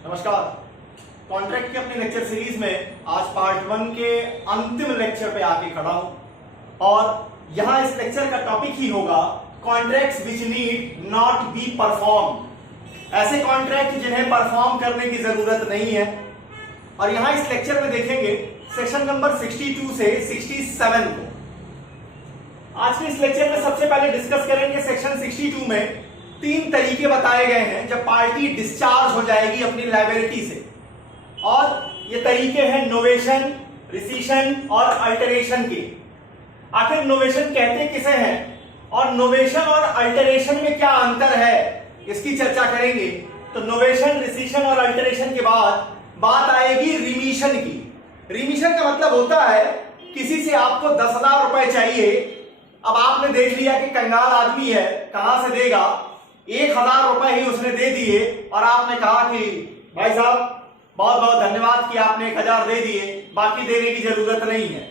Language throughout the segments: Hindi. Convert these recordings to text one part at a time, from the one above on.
नमस्कार। कॉन्ट्रैक्ट के अपने लेक्चर सीरीज में आज पार्ट 1 के अंतिम लेक्चर पे आके खड़ा हूं और यहां इस लेक्चर का टॉपिक ही होगा contracts which need not be perform. ऐसे कॉन्ट्रैक्ट जिन्हें परफॉर्म करने की जरूरत नहीं है। और यहां इस लेक्चर में देखेंगे सेक्शन नंबर 62 से 67 को। आज के इस लेक्चर में सबसे पहले डिस्कस करेंगे सेक्शन 62 में 3 तरीके बताए गए हैं जब पार्टी डिस्चार्ज हो जाएगी अपनी लायबिलिटी से। और ये तरीके हैं नोवेशन, रिसीशन और अल्टरेशन के। आखिर नोवेशन कहते किसे हैं और नोवेशन और अल्टरेशन में क्या अंतर है, इसकी चर्चा करेंगे। तो नोवेशन, रिसीशन और अल्टरेशन के बाद बात आएगी रिमिशन की। रिमिशन का मतलब होता है किसी से आपको 10,000 रुपए चाहिए। अब आपने देख लिया कि कंगाल आदमी है, कहां से देगा, 1,000 रुपए ही उसने दे दिए और आपने कहा कि भाई साहब बहुत बहुत धन्यवाद कि आपने 1,000 दे दिए, बाकी देने की जरूरत नहीं है।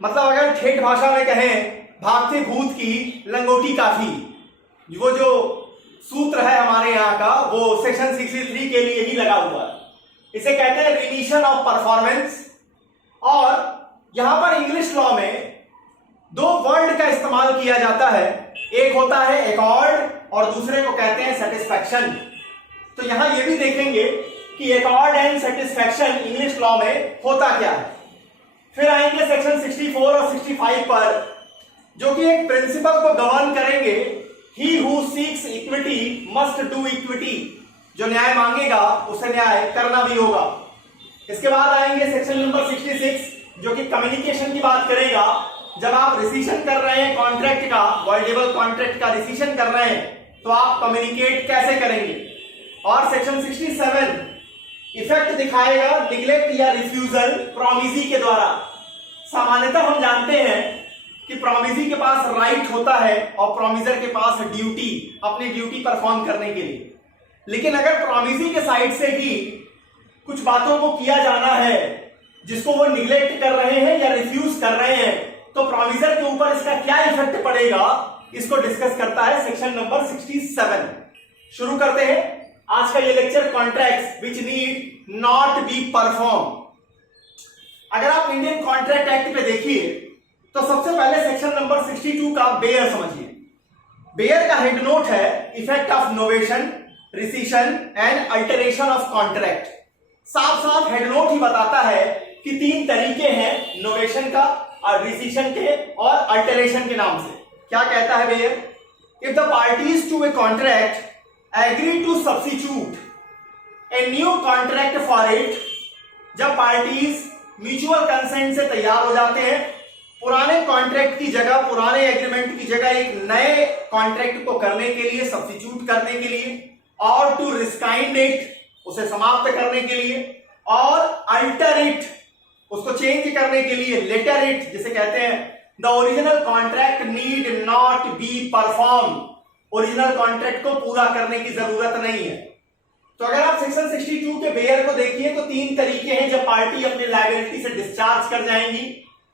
मतलब अगर ठेठ भाषा में कहें, भागते भूत की लंगोटी काफी, वो जो सूत्र है हमारे यहाँ का वो सेक्शन 63 के लिए ही लगा हुआ है। इसे कहते हैं रिमिशन ऑफ परफॉर्मेंस। और यहां पर इंग्लिश लॉ में 2 वर्ड का इस्तेमाल किया जाता है। एक होता है एकॉर्ड और दूसरे को कहते हैं सेटिस्फैक्शन। तो यहां ये भी देखेंगे कि accord and satisfaction English law में होता क्या है। फिर आएंगे सेक्शन 64 और 65 पर, जो कि एक प्रिंसिपल को गवर्न करेंगे, he who seeks equity must do equity. जो न्याय मांगेगा उसे न्याय करना भी होगा। इसके बाद आएंगे सेक्शन नंबर 66, जो कि कम्युनिकेशन की बात करेगा। जब आप रिसीशन कर रहे हैं कॉन्ट्रैक्ट का, वॉइडेबल कॉन्ट्रैक्ट का रिसीशन कर रहे हैं, तो आप कम्युनिकेट कैसे करेंगे। और सेक्शन 67 इफेक्ट दिखाएगा निग्लेक्ट या रिफ्यूजल प्रोमिसी के द्वारा। सामान्यतः हम जानते हैं कि प्रोमिसी के पास राइट होता है और प्रोमिसर के पास ड्यूटी, अपनी ड्यूटी परफॉर्म करने के लिए। लेकिन अगर प्रोमिसी के साइड से ही कुछ बातों को किया जाना है जिसको वो निग्लेक्ट कर रहे हैं या रिफ्यूज कर रहे हैं, तो प्रोमिसर के ऊपर इसका क्या इफेक्ट पड़ेगा, इसको डिस्कस करता है सेक्शन नंबर 67। शुरू करते हैं आज का ये lecture, contracts which need not be perform. अगर आप इंडियन कॉन्ट्रैक्ट एक्ट पे देखिए तो सबसे पहले सेक्शन नंबर 62 का बेयर समझिए। बेयर का हेड नोट है effect of novation, rescission and alteration of contract. साफ साफ हेड नोट ही बताता है कि 3 तरीके हैं नोवेशन का और रिसीशन के और अल्टरेशन के नाम से। क्या कहता है बेयर? If the parties to a contract agree to substitute a new contract for it, जब पार्टीज म्यूचुअल कंसेंट से तैयार हो जाते हैं पुराने कॉन्ट्रैक्ट की जगह, पुराने एग्रीमेंट की जगह एक नए कॉन्ट्रैक्ट को करने के लिए, सब्स्टिट्यूट करने के लिए, और टू रिस्काइंड इट, उसे समाप्त करने के लिए, और अल्टर इट, उसको चेंज करने के लिए, लेटर इट जिसे कहते हैं, the original contract need not be perform. Original contract को पूरा करने की जरूरत नहीं है। तो अगर आप सेक्शन 62 के बेयर को देखिए तो 3 तरीके हैं जब पार्टी अपनी लायबिलिटी से डिस्चार्ज कर जाएंगी।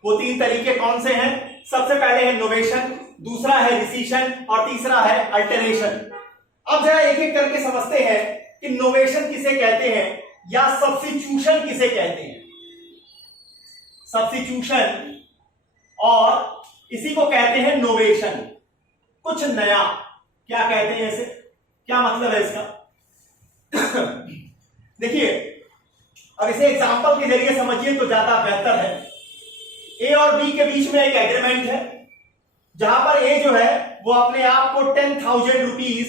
वो 3 तरीके कौन से हैं? सबसे पहले है नोवेशन, दूसरा है रिसीशन और तीसरा है अल्टरेशन। अब जरा एक एक करके समझते हैं कि नोवेशन किसे कहते हैं या सब्स्टिट्यूशन किसे कहते हैं। सब्स्टिट्यूशन और इसी को कहते हैं नोवेशन, कुछ नया। क्या कहते हैं इसे, क्या मतलब है इसका? देखिए, अब इसे एग्जांपल के जरिए समझिए तो ज्यादा बेहतर है। ए और बी के बीच में एक एग्रीमेंट है जहां पर ए जो है वो अपने आप को 10,000 रुपीज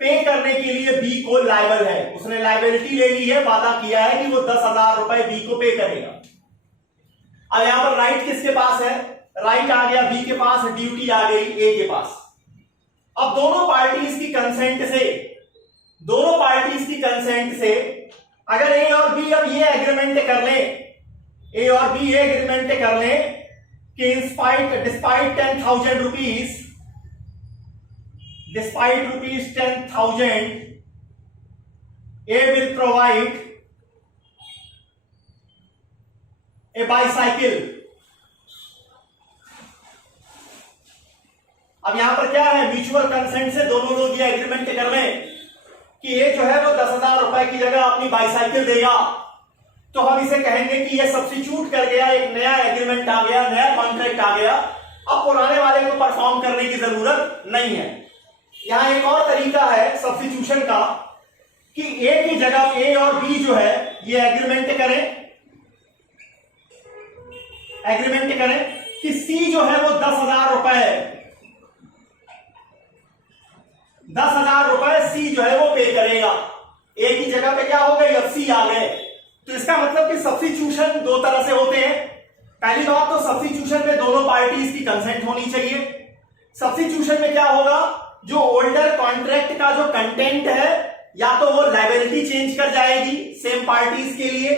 पे करने के लिए बी को लायबल है। उसने लायबिलिटी ले ली है, वादा किया है कि वो 10,000 रुपए बी को पे करेगा। अब यहां पर राइट किसके पास है? राइट आ गया बी के पास, ड्यूटी आ गई ए के पास। अब दोनों पार्टीज की कंसेंट से अगर ए और बी अब ये एग्रीमेंट कर ले, ए और बी ये एग्रीमेंट कर ले कि despite 10,000 rupees, despite rupees 10,000, A will provide a bicycle. अब यहां पर क्या है, म्यूचुअल कंसेंट से दोनों लोग ये एग्रीमेंट कर लें कि ये जो है वो 10,000 रुपए रुपए की जगह अपनी बाईसाइकिल देगा, तो हम इसे कहेंगे कि ये सब्स्टिट्यूट कर गया, एक नया एग्रीमेंट आ गया, नया कॉन्ट्रैक्ट आ गया, अब पुराने वाले को परफॉर्म करने की जरूरत नहीं है। यहां एक और तरीका है सब्स्टिट्यूशन का कि ए की जगह ए और बी जो है ये एग्रीमेंट करें कि सी जो है वो 10,000 रुपए, 10,000 रुपए सी जो है वो पे करेगा। ए की जगह पे क्या हो गई, अब सी आ गए। तो इसका मतलब कि सब्स्टिट्यूशन दो तरह से होते हैं। पहली बात तो सब्स्टिट्यूशन में दोनों पार्टीज की कंसेंट होनी चाहिए। सब्स्टिट्यूशन में क्या होगा, जो ओल्डर कॉन्ट्रैक्ट का जो कंटेंट है या तो वो लायबिलिटी चेंज कर जाएगी सेम पार्टीज के लिए,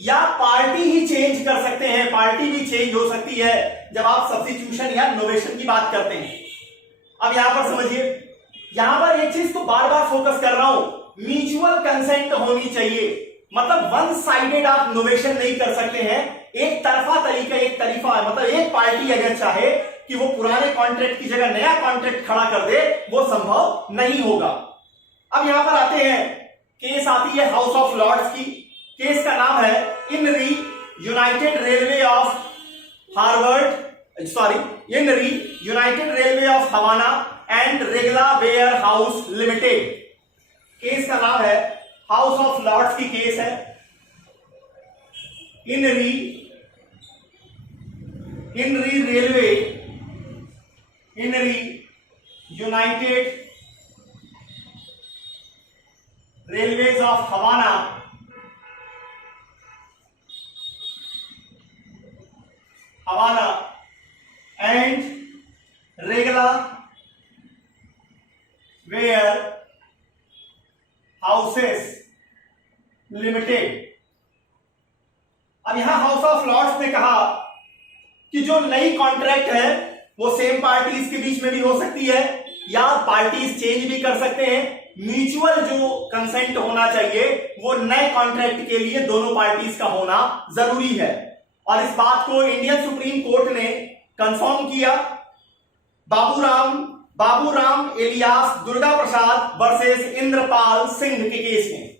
या पार्टी ही चेंज कर सकते हैं, पार्टी भी चेंज हो सकती है जब आप सब्स्टिट्यूशन या नोवेशन की बात करते हैं। अब यहां पर समझिए, यहां पर एक चीज को बार बार फोकस कर रहा हूं, म्यूचुअल कंसेंट होनी चाहिए। मतलब वन साइडेड आप नोवेशन नहीं कर सकते हैं, एक तरफा तरीका, एक तरीफा है, मतलब एक पार्टी अगर चाहे कि वो पुराने कॉन्ट्रैक्ट की जगह नया कॉन्ट्रैक्ट खड़ा कर दे, वो संभव नहीं होगा। अब यहां पर आते हैं, केस आती है हाउस ऑफ लॉर्ड्स की। केस का नाम है in re United railway of Havana and Regla warehouse limited. Case का नाम है, हाउस ऑफ लॉर्ड्स की केस है। In re United railways of Havana and Regla warehouses limited. अब यहां हाउस ऑफ लॉर्ड्स ने कहा कि जो नई कॉन्ट्रैक्ट है वो सेम पार्टीज के बीच में भी हो सकती है या पार्टीज चेंज भी कर सकते हैं। म्यूचुअल जो कंसेंट होना चाहिए वो नए कॉन्ट्रैक्ट के लिए दोनों पार्टीज का होना जरूरी है, और इस बात को इंडियन सुप्रीम कोर्ट ने कंफर्म किया बाबूराम इलियास दुर्गा प्रसाद वर्सेस इंद्रपाल सिंह के केस में।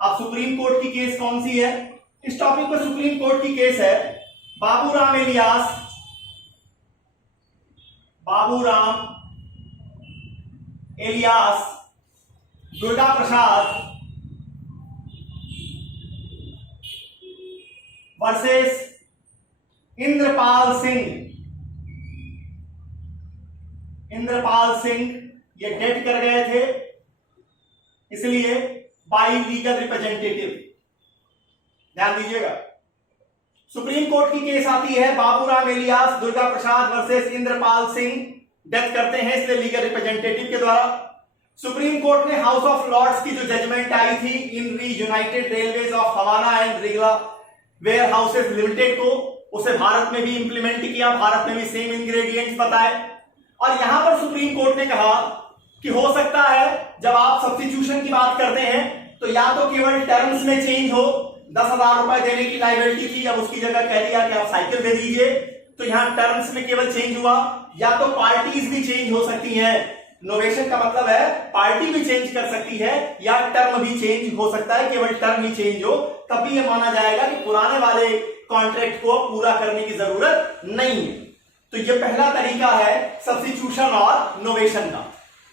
अब सुप्रीम कोर्ट की केस कौन सी है, इस टॉपिक पर सुप्रीम कोर्ट की केस है बाबूराम इलियास दुर्गा प्रसाद वर्सेस इंद्रपाल सिंह ये डेथ कर गए थे, इसलिए बाई लीगल रिप्रेजेंटेटिव। ध्यान दीजिएगा, सुप्रीम कोर्ट की केस आती है Baburam alias Durga Prasad versus Indrapal Singh, death करते हैं इसलिए लीगल रिप्रेजेंटेटिव के द्वारा। सुप्रीम कोर्ट ने हाउस ऑफ लॉर्ड्स की जो जजमेंट आई थी in re United railways of Havana and Regla warehouses limited को, उसे भारत में भी इंप्लीमेंट किया, भारत में भी सेम इंग्रेडिएंट्स बताए। और यहां पर सुप्रीम कोर्ट ने कहा कि हो सकता है जब आप सब्स्टिट्यूशन की बात करते हैं तो या तो केवल टर्म्स में चेंज हो, 10,000 रुपए देने की लायबिलिटी थी, अब उसकी जगह कह दिया कि आप साइकिल दे दीजिए, तो यहां टर्म्स में केवल चेंज हुआ, या तो पार्टीज भी चेंज हो सकती हैं। नोवेशन का मतलब है पार्टी भी चेंज कर सकती है या टर्म भी चेंज हो सकता है, केवल टर्म ही चेंज हो, तभी यह माना जाएगा कि पुराने वाले कॉन्ट्रैक्ट को पूरा करने की जरूरत नहीं है। तो यह पहला तरीका है सब्स्टिट्यूशन और नोवेशन का।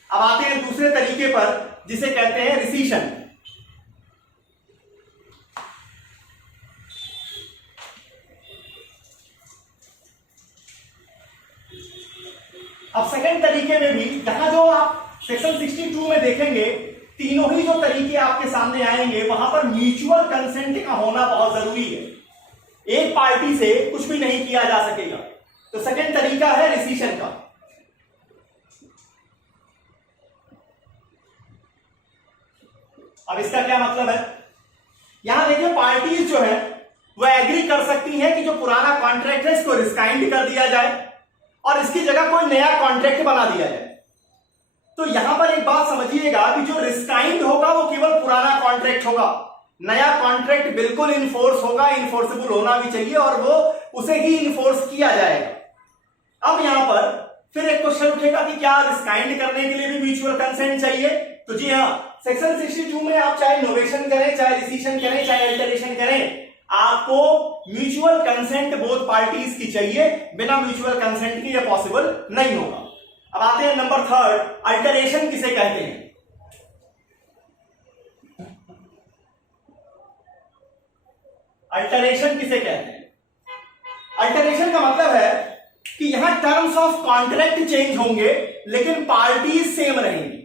अब आते हैं दूसरे तरीके पर जिसे कहते हैं रिसीशन। अब सेकंड तरीके में भी, जहां जो आप सेक्शन 62 में देखेंगे, तीनों ही जो तरीके आपके सामने आएंगे वहां पर म्यूचुअल कंसेंट का होना बहुत जरूरी है, एक पार्टी से कुछ भी नहीं किया जा सकेगा। तो सेकंड तरीका है रिसीशन का। अब इसका क्या मतलब है, यहां देखिए पार्टीज जो है वह एग्री कर सकती हैं कि जो पुराना कॉन्ट्रैक्ट है इसको रिस्काइंड कर दिया जाए और इसकी जगह कोई नया कॉन्ट्रैक्ट बना दिया जाए। तो यहां पर एक बात समझिएगा कि जो रिस्काइंड होगा वो केवल पुराना कॉन्ट्रैक्ट होगा, नया कॉन्ट्रैक्ट बिल्कुल इन्फोर्स होगा, इन्फोर्सेबल होना भी चाहिए और वो उसे ही इन्फोर्स किया जाएगा। अब यहां पर फिर एक क्वेश्चन उठेगा कि क्या रिस्काइंड करने के लिए भी म्यूचुअल कंसेंट चाहिए? तो जी हां, सेक्शन 62 में आप चाहे नोवेशन करें, चाहे रिसीशन करें, चाहे अल्टरेशन करें, आपको म्यूचुअल कंसेंट बोथ पार्टीज की चाहिए। बिना म्यूचुअल कंसेंट के ये पॉसिबल नहीं होगा। अब आते हैं नंबर 3, अल्टरेशन किसे कहते हैं? अल्टरेशन किसे कहते हैं? अल्टरेशन का मतलब है कि यहां टर्म्स ऑफ कॉन्ट्रैक्ट चेंज होंगे लेकिन पार्टीज सेम रहेंगी।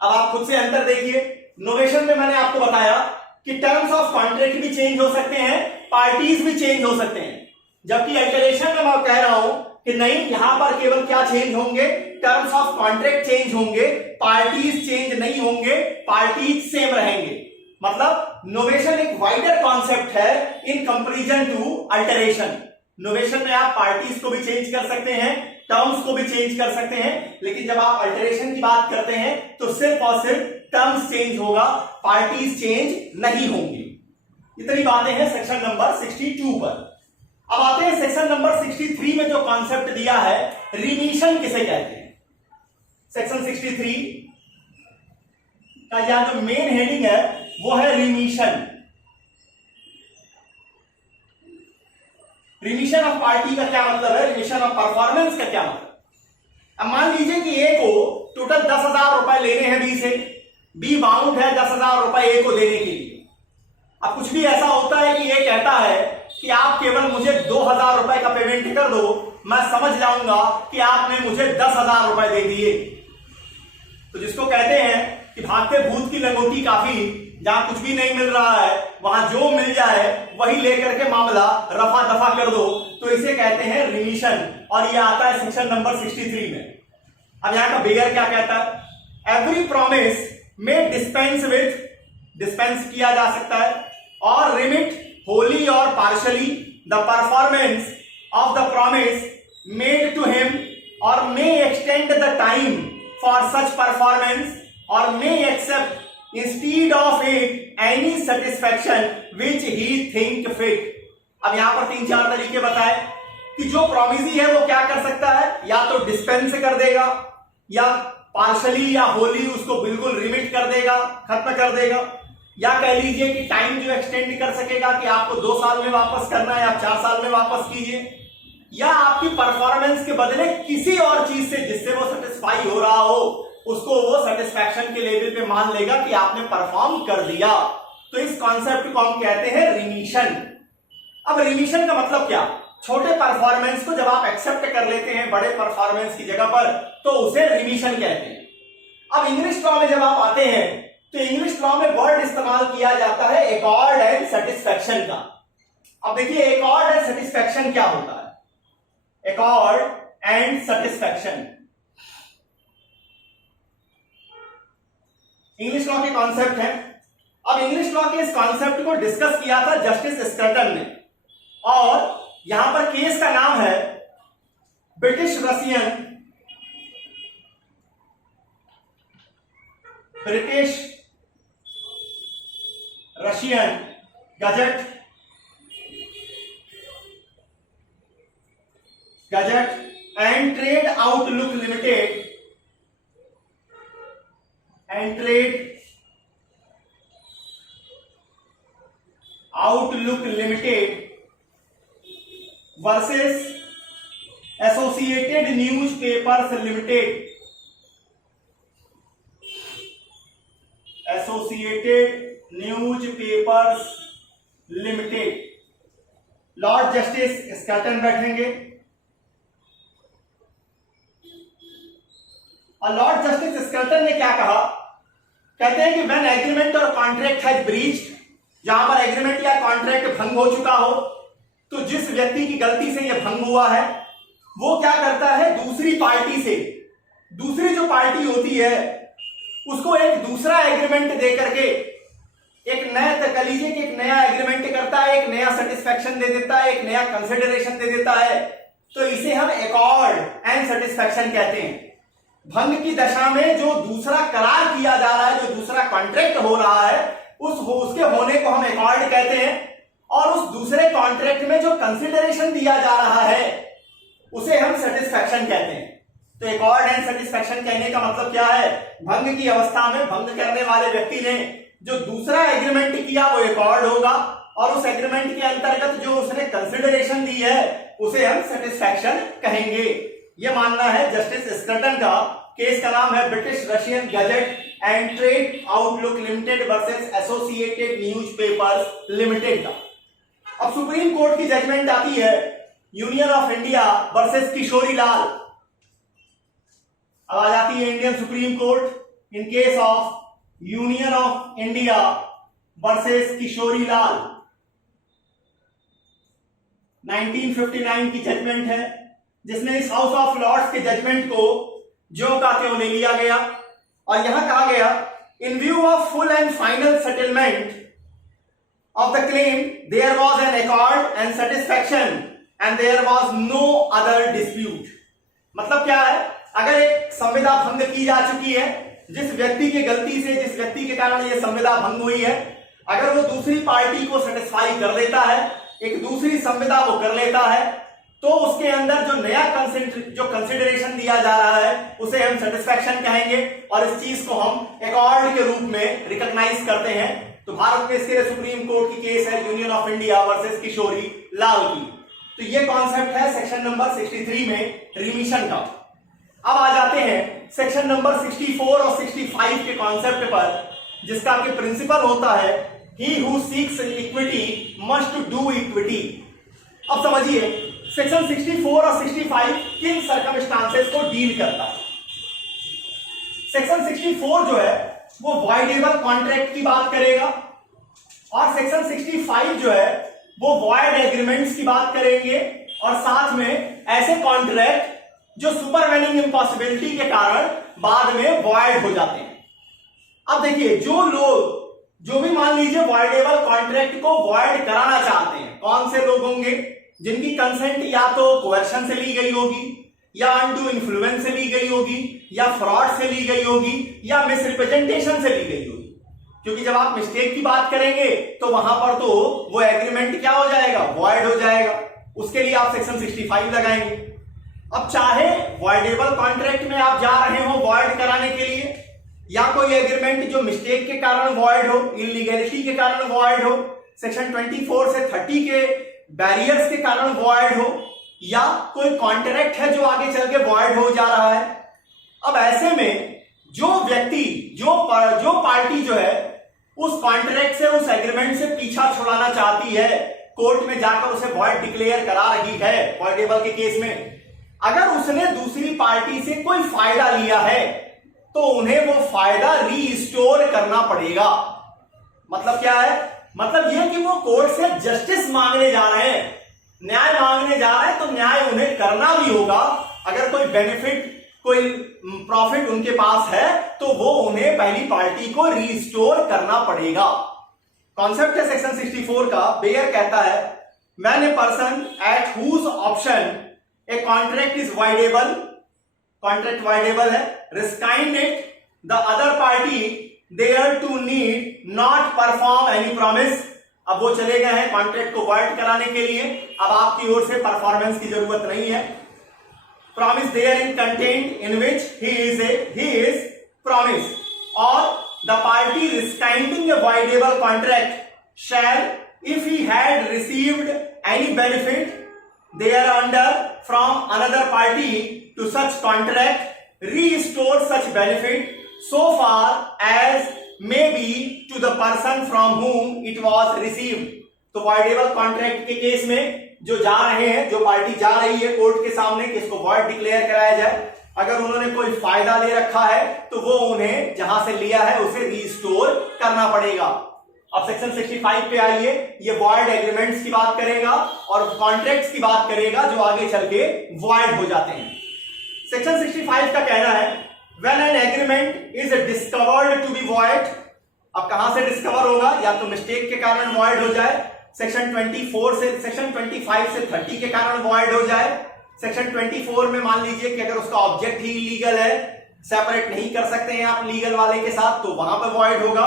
अब आप खुद से अंतर देखिए। नोवेशन में मैंने आपको बताया कि टर्म्स ऑफ कॉन्ट्रैक्ट भी चेंज हो सकते हैं, पार्टीज भी चेंज हो सकते हैं, जबकि अल्टरेशन में मैं कह रहा हूं कि नहीं, यहां पर केवल क्या चेंज होंगे? टर्म्स ऑफ कॉन्ट्रैक्ट चेंज होंगे, पार्टीज चेंज नहीं होंगे, पार्टीज सेम रहेंगे। मतलब नोवेशन एक वाइडर कॉन्सेप्ट है in comparison to alteration. Novation में आप पार्टीज को भी चेंज कर सकते हैं, टर्म्स को भी चेंज कर सकते हैं, लेकिन जब आप अल्टरेशन की बात करते हैं तो सिर्फ और सिर्फ टर्म्स चेंज होगा, पार्टीज चेंज नहीं होंगी। इतनी बातें हैं सेक्शन नंबर 62 पर। अब आते हैं सेक्शन नंबर 63 में जो कॉन्सेप्ट दिया है, रिमिशन किसे कहते हैं? सेक्शन 63 का यह जो मेन हेडिंग है वो है रिमिशन। रिमिशन ऑफ पार्टी का क्या मतलब है? रिमिशन ऑफ परफॉर्मेंस का क्या मतलब? अब मान लीजिए कि ए को टोटल 10,000 रुपए लेने हैं बी से, बी बाउंड है 10,000 रुपए ए को देने के लिए। अब कुछ भी ऐसा होता है कि ए कहता है कि आप केवल मुझे 2,000 रुपए का पेमेंट कर दो, मैं समझ जाऊंगा कि आपने मुझे 10,000 रुपए दे दिए। तो जिसको कहते हैं कि भागते भूत की लंगोटी काफी, जहां कुछ भी नहीं मिल रहा है वहां जो मिल जाए वही लेकर के मामला रफा दफा कर दो, तो इसे कहते हैं रिमिशन। और ये आता है सेक्शन नंबर 63 में। अब यहां का बिगर क्या कहता है? Every promise may dispense with, dispense किया जा सकता है, और remit wholly or partly the performance of the promise made to him or may extend the time for such performance or may accept instead of it any satisfaction which he think fit. अब यहां पर 3-4 तरीके बताए कि जो प्रॉमिसी है वो क्या कर सकता है, या तो डिस्पेंस कर देगा, या पार्शली या होली उसको बिल्कुल रिमिट कर देगा, खत्म कर देगा, या कह लीजिए कि टाइम जो एक्सटेंड कर सकेगा कि आपको 2 साल में वापस करना है, आप 4 साल में वापस कीजिए, या आपकी परफॉर्मेंस के बदले किसी और चीज से जिससे वो सेटिस्फाई हो रहा हो उसको वो सेटिस्फैक्शन के लेवल पे मान लेगा कि आपने परफॉर्म कर दिया। तो इस कॉन्सेप्ट को हम कहते हैं रिमिशन। अब रिमिशन का मतलब क्या? छोटे परफॉर्मेंस को जब आप एक्सेप्ट कर लेते हैं बड़े परफॉर्मेंस की जगह पर, तो उसे रिमिशन कहते हैं। अब इंग्लिश लॉ में जब आप आते हैं तो इंग्लिश लॉ में वर्ड इस्तेमाल किया जाता है एकॉर्ड एंड सेटिस्फैक्शन का। अब देखिए एकॉर्ड एंड सेटिस्फैक्शन क्या होता है? Accord and satisfaction English law के कॉन्सेप्ट है। अब इंग्लिश लॉ के इस कॉन्सेप्ट को डिस्कस किया था जस्टिस स्कर्टन ने, और यहां पर केस का नाम है British Russian gazette and trade outlook limited versus associated newspapers limited, lord justice Scrutton बैठेंगे, और लॉर्ड जस्टिस स्कर्टन ने क्या कहा? कहते हैं कि when agreement or contract has breached, जहां पर एग्रीमेंट या कॉन्ट्रैक्ट भंग हो चुका हो, तो जिस व्यक्ति की गलती से यह भंग हुआ है वो क्या करता है? दूसरी पार्टी से, दूसरी जो पार्टी होती है उसको एक दूसरा एग्रीमेंट दे करके एक नया कलीजिए कि एक नया एग्रीमेंट करता है, एक नया सेटिस्फैक्शन दे देता है, एक नया कंसिडरेशन दे देता है। तो इसे हम एकॉर्ड एंड सेटिस्फैक्शन कहते हैं। भंग की दशा में जो दूसरा करार किया जा रहा है, जो दूसरा कॉन्ट्रैक्ट हो रहा है, उसके होने को हम एकॉर्ड कहते हैं, और उस दूसरे कॉन्ट्रैक्ट में जो कंसिडरेशन दिया जा रहा है उसे हम सेटिस्फैक्शन कहते हैं। तो एकॉर्ड एंड सेटिस्फैक्शन कहने का मतलब क्या है? भंग की अवस्था में भंग करने वाले व्यक्ति ने जो दूसरा एग्रीमेंट किया वो एकॉर्ड होगा, और उस एग्रीमेंट के अंतर्गत जो उसने कंसिडरेशन दी है उसे हम सेटिस्फैक्शन कहेंगे। ये मानना है जस्टिस स्कर्टन का। केस का नाम है British Russian gazette and trade outlook limited versus associated newspapers limited का। अब सुप्रीम कोर्ट की जजमेंट आती है Union of India versus Kishori Lal. अब आ जाती है Indian supreme court in case of Union of India versus Kishori Lal. 1959 की जजमेंट है, जिसने इस हाउस ऑफ लॉर्ड्स के जजमेंट को ज्यों का त्यों ले लिया गया, और यहां कहा गया इन view of full and final settlement of the claim there was an accord and satisfaction and there was no other dispute। मतलब क्या है? अगर एक संविदा भंग की जा चुकी है, जिस व्यक्ति की गलती से, जिस व्यक्ति के कारण ये संविदा भंग हुई है, अगर वो दूसरी पार्टी को सेटिस्फाई कर देता है, एक दूसरी संविदा वो कर लेता है, तो उसके अंदर जो नया कंसिडरेशन दिया जा रहा है उसे हम सेटिस्फैक्शन कहेंगे, और इस चीज को हम एकॉर्ड के रूप में रिकॉग्नाइज करते हैं। तो भारत में इसके लिए सुप्रीम कोर्ट की केस है Union of India versus Kishori लाल की। तो ये कॉन्सेप्ट है सेक्शन नंबर 63 में रिमिशन का। अब आ जाते हैं सेक्शन नंबर 64 और 65 के कॉन्सेप्ट पर, जिसका कि प्रिंसिपल होता है he who seeks equity must do equity. अब समझिए सेक्शन 64 और 65 किन सर्कमस्टांसेस को डील करता है। सेक्शन 64 जो है वो वॉइडेबल कॉन्ट्रैक्ट की बात करेगा, और सेक्शन 65 जो है वो वॉइड एग्रीमेंट्स की बात करेंगे, और साथ में ऐसे कॉन्ट्रैक्ट जो सुपरवेनिंग इम्पॉसिबिलिटी के कारण बाद में वॉइड हो जाते हैं। अब देखिए जो भी मान लीजिए वॉइडेबल कॉन्ट्रैक्ट को वॉइड कराना चाहते हैं, कौन से लोग होंगे? जिनकी कंसेंट या तो कोएर्शन से ली गई होगी, या अनडू इन्फ्लुएंस से ली गई होगी, या फ्रॉड से ली गई होगी, या मिसरिप्रेजेंटेशन से ली गई होगी। क्योंकि जब आप मिस्टेक की बात करेंगे तो वहां पर तो वो एग्रीमेंट क्या हो जाएगा? वॉइड हो जाएगा। उसके लिए आप सेक्शन 65 लगाएंगे। अब चाहे वॉइडेबल कॉन्ट्रैक्ट में आप जा रहे हो वॉइड कराने के लिए, या कोई एग्रीमेंट जो मिस्टेक के कारण वॉइड हो, इलीगैलिटी के कारण वॉइड हो, सेक्शन 24 से 30 के बैरियर्स के कारण वॉइड हो, या कोई कॉन्ट्रैक्ट है जो आगे चल के वॉइड हो जा रहा है। अब ऐसे में जो व्यक्ति जो पार्टी जो है उस कॉन्ट्रैक्ट से, उस एग्रीमेंट से पीछा छुड़ाना चाहती है, कोर्ट में जाकर उसे वॉइड डिक्लेयर करा रही है वॉइडेबल के केस में, अगर उसने दूसरी पार्टी से कोई फायदा लिया है तो उन्हें वो फायदा रीस्टोर करना पड़ेगा। मतलब क्या है? मतलब यह कि वो कोर्ट से जस्टिस मांगने जा रहे हैं, न्याय मांगने जा रहे हैं, तो न्याय उन्हें करना भी होगा। अगर कोई बेनिफिट, कोई प्रॉफिट उनके पास है तो वो उन्हें पहली पार्टी को रीस्टोर करना पड़ेगा। कॉन्सेप्ट है सेक्शन 64 का। बेयर कहता है when a person at whose option a contract is voidable, contract voidable है, rescinds it the other party thereto need not perform any promise. अब वो चले गए हैं कॉन्ट्रैक्ट को वाइड कराने के लिए, अब आपकी ओर से परफॉर्मेंस की जरूरत नहीं है। Promise therein contained in which he is promise, और the party rescinding a voidable contract shall if he had received any benefit thereunder from another party to such contract restore such benefit so far as may be to the person from whom it was received। तो वॉइडेबल कॉन्ट्रैक्ट के केस में जो जा रहे हैं, जो पार्टी जा रही है कोर्ट के सामने कि इसको वॉइड डिक्लेयर कराया जाए, अगर उन्होंने कोई फायदा ले रखा है तो वो उन्हें जहां से लिया है उसे रीस्टोर करना पड़ेगा। अब सेक्शन 65 पे आइए, ये वॉइड एग्रीमेंट्स की बात करेगा और कॉन्ट्रैक्ट्स की बात करेगा जो आगे चल के वॉइड हो जाते हैं। सेक्शन 65 का कहना है When an agreement is discovered to be void, अब कहां से डिस्कवर होगा? या तो मिस्टेक के कारण void हो जाए, सेक्शन 24 से, सेक्शन 25 से 30 के कारण void हो जाए। सेक्शन 24 में मान लीजिए कि अगर उसका ऑब्जेक्ट ही इलीगल है, सेपरेट नहीं कर सकते हैं आप लीगल वाले के साथ, तो वहां पर void होगा।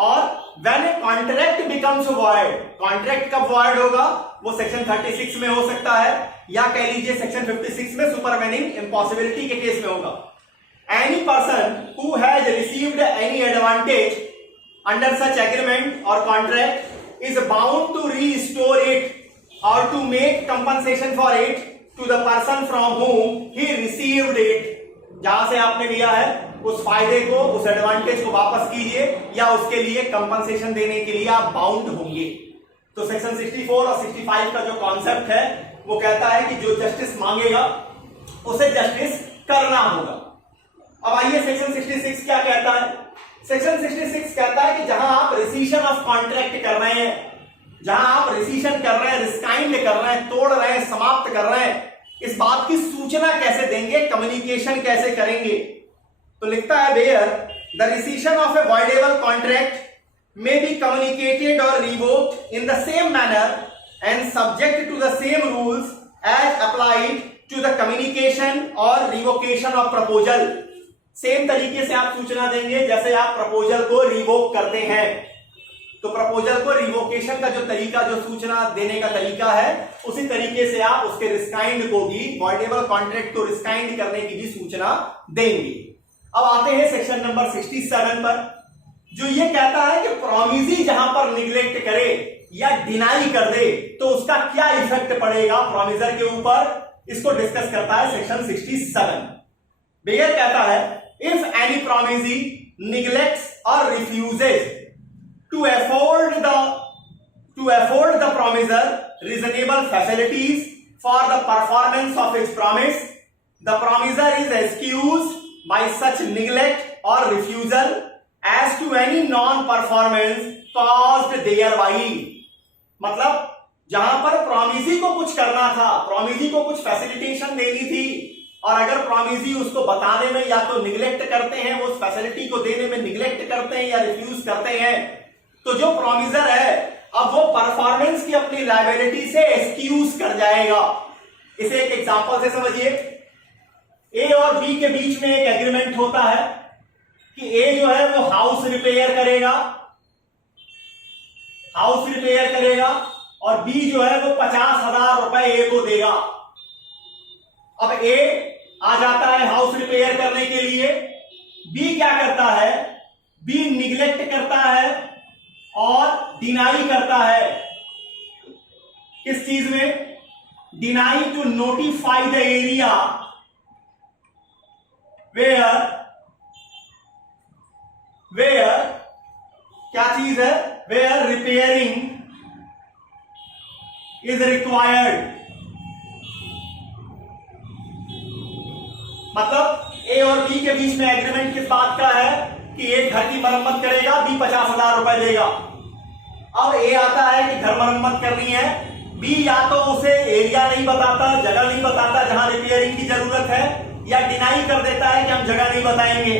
और when a contract becomes void, contract कब वॉइड होगा, वो सेक्शन 36 में हो सकता है या कह लीजिए सेक्शन 56 में सुपरवेनिंग इम्पॉसिबिलिटी के केस में होगा। Any person who has received any advantage under such agreement or contract is bound to restore it और to make compensation for it to the person from whom he received it। जहां से आपने लिया है उस फायदे को, उस एडवांटेज को वापस कीजिए या उसके लिए कंपनसेशन देने के लिए आप बाउंड होंगे। तो सेक्शन 64 और 65 का जो कॉन्सेप्ट है वो कहता है कि जो जस्टिस मांगेगा उसे जस्टिस करना होगा। अब आइए सेक्शन 66 क्या कहता है। सेक्शन 66 कहता है कि जहां आप रिसीशन ऑफ कॉन्ट्रैक्ट कर रहे हैं, जहां आप रिसीशन कर रहे हैं, रिस्काइंड कर रहे हैं, तोड़ रहे हैं, समाप्त कर रहे हैं, इस बात की सूचना कैसे देंगे, कम्युनिकेशन कैसे करेंगे। तो लिखता है where the rescission of a voidable contract may be communicated or revoked in the same manner and subject to the same rules as applied to the communication or revocation of proposal. Same तरीके से आप सूचना देंगे जैसे आप प्रपोजल को रिवोक करते हैं। तो प्रपोजल को रिवोकेशन का जो तरीका, जो सूचना देने का तरीका है, उसी तरीके से आप उसके रिस्काइंड को भी, वॉइडेबल कॉन्ट्रैक्ट को रिस्काइंड करने की भी सूचना देंगे। अब आते हैं सेक्शन नंबर 67 पर, जो ये कहता है कि प्रॉमिजी जहां पर निग्लेक्ट करे या डिनाई कर दे तो उसका क्या इफेक्ट पड़ेगा प्रॉमिजर के ऊपर, इसको डिस्कस करता है सेक्शन 67। बेयर कहता है इफ एनी प्रॉमिजी निग्लेक्ट्स और refuses to afford the promiser reasonable facilities for the performance of his promise, the promiser is excused by such neglect or refusal as to any non-performance caused thereby। मतलब जहां पर प्रॉमिजी को कुछ करना था, प्रॉमिजी को कुछ फैसिलिटेशन देनी थी, और अगर प्रॉमिजी उसको बताने में या तो निग्लेक्ट करते हैं, वो उस फैसिलिटी को देने में निग्लेक्ट करते हैं या रिफ्यूज करते हैं, तो जो प्रॉमिजर है अब वो परफॉर्मेंस की अपनी लायबिलिटी से एक्सक्यूज कर जाएगा। इसे एक एग्जांपल से समझिए। ए और बी के बीच में एक एग्रीमेंट होता है कि ए जो है वो हाउस रिपेयर करेगा और बी जो है वो 50,000 रुपए ए को देगा। अब ए आ जाता है हाउस रिपेयर करने के लिए, बी क्या करता है, बी निग्लेक्ट करता है और डिनाई करता है। किस चीज में? Deny to notify the area where क्या चीज है, वेयर रिपेयरिंग इज रिक्वायर्ड। मतलब ए और बी के बीच में एग्रीमेंट किस बात का है कि एक घर की मरम्मत करेगा, बी 50,000 रुपए देगा। अब ए आता है कि घर मरम्मत करनी है, बी या तो उसे एरिया नहीं बताता, जगह नहीं बताता जहां रिपेयरिंग की जरूरत है, या डिनाई कर देता है कि हम जगह नहीं बताएंगे।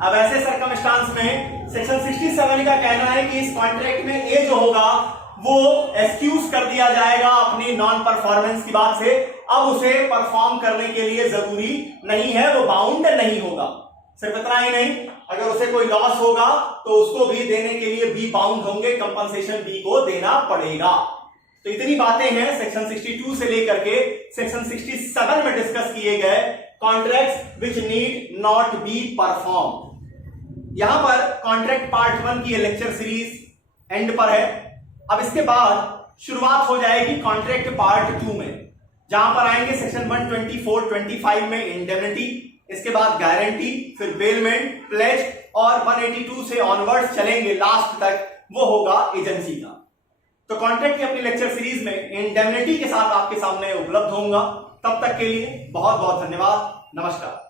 अब ऐसे सर्कमस्टांस में सेक्शन 67 का कहना है कि इस कॉन्ट्रैक्ट में ए जो होगा वो एक्सक्यूज कर दिया जाएगा अपनी नॉन परफॉर्मेंस की बात से। अब उसे परफॉर्म करने के लिए जरूरी नहीं है, वो बाउंड नहीं होगा। सिर्फ इतना ही नहीं, अगर उसे कोई लॉस होगा तो उसको भी देने के लिए बी बाउंड होंगे, कंपनसेशन बी को देना पड़ेगा। तो इतनी बातें हैं सेक्शन 62 से लेकर के सेक्शन 67 में डिस्कस किए गए contracts which need not be perform. यहां पर कॉन्ट्रैक्ट पार्ट 1 की लेक्चर सीरीज एंड पर है। अब इसके बाद शुरुआत हो जाएगी कॉन्ट्रैक्ट पार्ट 2 में, जहां पर आएंगे सेक्शन 124-25 में इंडेमनिटी, इसके बाद गारंटी, फिर बेलमेंट, प्लेज, और 182 से ऑनवर्ड्स चलेंगे लास्ट तक, वो होगा एजेंसी का। तो कॉन्ट्रैक्ट की अपनी लेक्चर सीरीज में इंडेमनिटी के साथ आपके सामने उपलब्ध होऊंगा। तब तक के लिए बहुत बहुत धन्यवाद। नमस्कार।